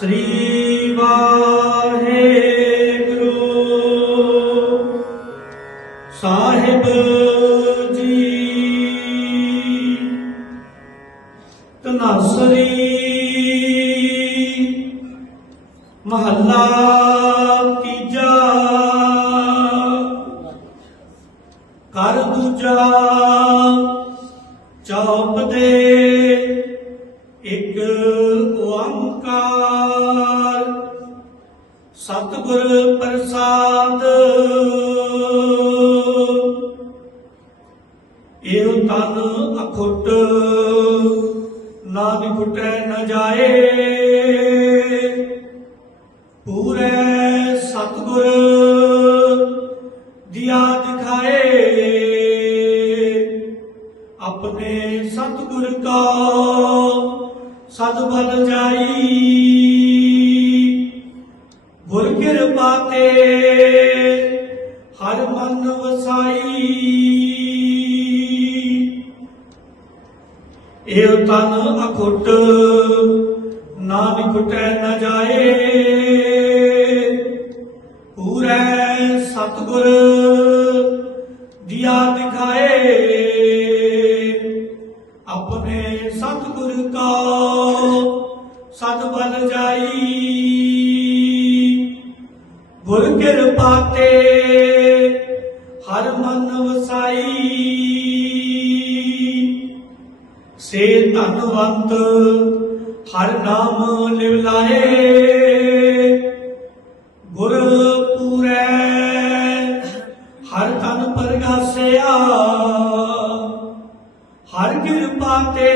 ਸ੍ਰੀ ਵਾਹਿਗੁਰੂ ਸਾਹਿਬ ਜੀ। ਤਨਾਸਰੀ ਮਹੱਲਾ ਤੀਜਾ। ਕਰ ਦੂਜਾ ਚੌਪ ਦੇ ਸਤਿਗੁਰ ਪ੍ਰਸਾਦ। ਇਹੋ ਤਨ ਅਖੁੱਟ, ਨਾ ਨਿਫਟੈ ਨਾ ਜਾਏ। ਪੂਰੇ ਸਤਿਗੁਰ ਦਿਆ ਦਿਖਾਏ। ਆਪਣੇ ਸਤਿਗੁਰ ਕਾ ਸਦ ਬਲ ਜਾਈ। ਕਿਰਪਾ ਤੇ ਹਰ ਮਨ ਵਸਾਈ। ਇਹ ਤਨ ਅਖੁੱਟ ਨਾ ਨਿਖਟੈ ਨ ਜਾਏ। ਪੂਰੇ ਸਤਿਗੁਰ, ਦਿਆ ਦਿਖਾਏ। ਗੁਰ ਕਿਰਪਾ ਤੇ ਹਰ ਮਨ ਵਸਾਈ। ਸੇ ਧਨਵੰਤ, ਹਰ ਨਾਮ ਲਿਵ ਲਾਏ ਗੁਰ ਪੂਰੈ, ਹਰ ਤਨ ਪਰਗਾਸਿਆ। ਹਰ ਕਿਰਪਾ ਤੇ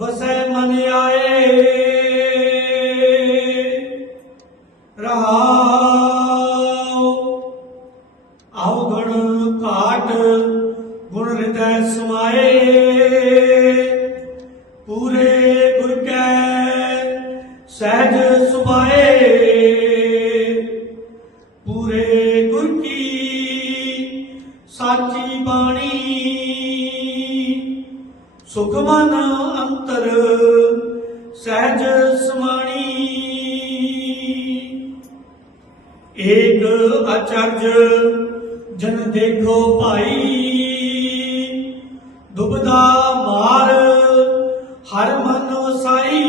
ਵਸੈ ਮਨ ਆਏ। ਆਉ ਗਣ ਘਾਟ ਗੁਣ ਹਿਰਦੈ ਸਮਾਏ ਪੂਰੇ ਗੁਰ ਕੈ ਸਹਿਜ ਸੁਭਾਏ। ਪੂਰੇ ਗੁਰ ਕੀ ਸਾਚੀ ਬਾਣੀ। ਸੁਖ ਮਨ ਅੰਤਰ ਸਹਿਜ ਸਮਾਣੀ। ਏਕ ਅਚਰਜ ਜਨ ਦੇਖੋ ਭਾਈ। ਦੁਬਦਾ ਮਾਰ ਹਰ ਮਨ ਵਸਾਈ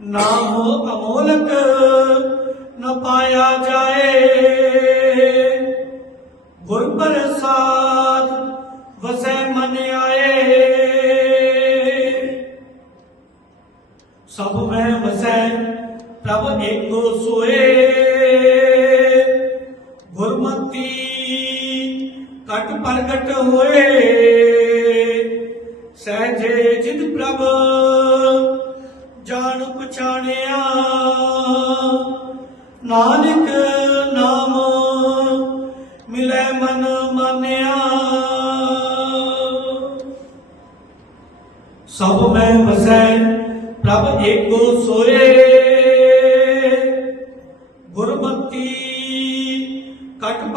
ਨਾਮ ਅਮੋਲਕ ਨ ਪਾਇਆ ਜਾਏ। ਗੁਰ ਪ੍ਰਸਾਦ ਵਸੈ ਮਨ ਆਏ। ਸਭ ਮੈਂ ਵਸੈ ਪ੍ਰਭ ਏਕੋ ਸੋਏ। ਗੁਰਮਤੀ ਕਟ ਪ੍ਰਗਟ ਹੋਏ। ਸਹਿਜੇ ਜਿਤ ਪ੍ਰਭ, ਜਾਣ ਪਛਾਣਿਆ। ਨਾਨਕ ਨਾਮ ਮਿਲੇ ਮਨ ਮਾਨਿਆ। ਸਭ ਮੈਂ ਵਸੈ, ਪ੍ਰਭ ਏਕੋ ਸੋਏ